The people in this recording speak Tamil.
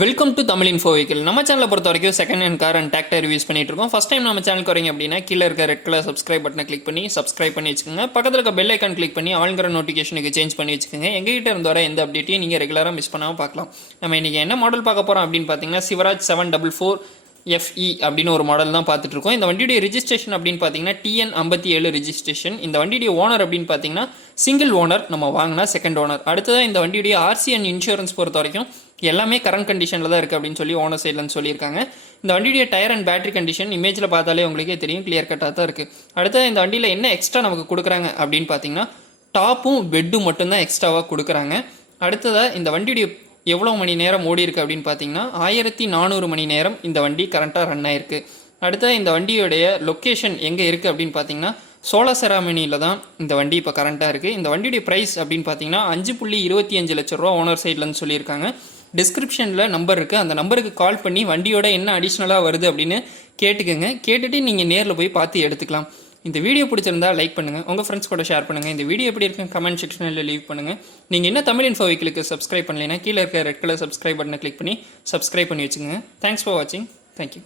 Welcome to Tamil info vehicle. நம்ம சேனலை பொறுத்த வரைக்கும் second hand car and tractor reviews பண்ணிட்டு இருக்கோம். ஃபர்ஸ்ட் டைம் நம்ம சேனலுக்கு வரீங்க அப்படின்னா கீழே இருக்க ரெட் கலர் சப்ஸ்கிரைப் பட்டனை கிளிக் பண்ணி சப்ஸ்கிரைப் பண்ணி வச்சுக்கோங்க. பக்கத்தில் இருக்க பெல் ஐக்கான் கிளிக் பண்ணி ஆளுங்கிற நோட்டிஃபிகேஷனுக்கு சேஞ்ச் பண்ணி வச்சுக்கோங்க. எங்ககிட்ட இருந்து வர எந்த அப்டேட்டையும் நீங்கள் ரெகுலராக மிஸ் பண்ணாமல் பார்க்கலாம். நம்ம இன்றைக்கி என்ன மாடல் பார்க்க போகிறோம் அப்படின்னு பார்த்தீங்கன்னா சிவராஜ் 744FE அப்படின்னு ஒரு மாடல் தான் பார்த்துட்டு இருக்கோம். இந்த வண்டியுடைய ரிஜிஸ்ட்ரேஷன் அப்படின்னு பார்த்தீங்கன்னா TN57 ரிஜிஸ்ட்ரேஷன். இந்த வண்டியுடைய ஓனர் அப்படின்னு பார்த்தீங்கன்னா சிங்கிள் ஓனர், நம்ம வாங்கினா செகண்ட் ஓனர். அடுத்ததான் இந்த வண்டியுடைய ஆர்சி அண்ட் இன்சூரன்ஸ் பொறுத்த வரைக்கும் எல்லாமே கரண்ட் கண்டிஷனில் தான் இருக்குது அப்படின்னு சொல்லி ஓனர் சைட்லன்னு சொல்லியிருக்காங்க. இந்த வண்டியுடைய டயர் அண்ட் பேட்டரி கண்டிஷன் இமேஜில் பார்த்தாலே உங்களுக்கே தெரியும், கிளியர் கட்டாக தான் இருக்குது. அடுத்தது இந்த வண்டியில் என்ன எக்ஸ்ட்ரா நமக்கு கொடுக்குறாங்க அப்படின்னு பார்த்தீங்கன்னா டாப்பும் பெட்டும் மட்டும்தான் எக்ஸ்ட்ராவாக கொடுக்குறாங்க. அடுத்ததாக இந்த வண்டியுடைய எவ்வளோ மணி நேரம் ஓடி இருக்குது அப்படின்னு பார்த்தீங்கன்னா 1400 மணி நேரம் இந்த வண்டி கரண்ட்டாக ரன் ஆயிருக்கு. அடுத்தது இந்த வண்டியோடைய லொக்கேஷன் எங்கே இருக்குது அப்படின்னு பார்த்தீங்கன்னா சோழசராமணியில் தான் இந்த வண்டி இப்போ கரண்ட்டாக இருக்குது. இந்த வண்டியுடைய ப்ரைஸ் அப்படின்னு பார்த்தீங்கன்னா 5.25 லட்ச ரூபா ஓனர் சைட்லன்னு சொல்லியிருக்காங்க. டிஸ்கிரிப்ஷனில் நம்பர் இருக்குது, அந்த நம்பருக்கு கால் பண்ணி வண்டியோட என்ன அடிஷ்னலாக வருது அப்படின்னு கேட்டுக்கோங்க. கேட்டுட்டு நீங்கள் நேரில் போய் பார்த்து எடுத்துக்கலாம். இந்த வீடியோ பிடிச்சிருந்தா லைக் பண்ணுங்கள், உங்கள் ஃப்ரெண்ட்ஸ் கூட ஷேர் பண்ணுங்கள். இந்த வீடியோ எப்படி இருக்குன்னு கமெண்ட் செக்ஷனில் லீவ் பண்ணுங்கள். நீங்கள் என்ன தமிழ் இன்ஃபோ வெஹிக்கிளுக்கு சப்ஸ்கிரைப் பண்ணலைன்னா கீழே இருக்க ரெட் கலர் சப்ஸ்கிரைப் பட்டனை கிளிக் பண்ணி சப்ஸ்கிரைப் பண்ணி வச்சுக்கோங்க. தேங்க்ஸ் ஃபார் வாட்சிங். தேங்க்யூ.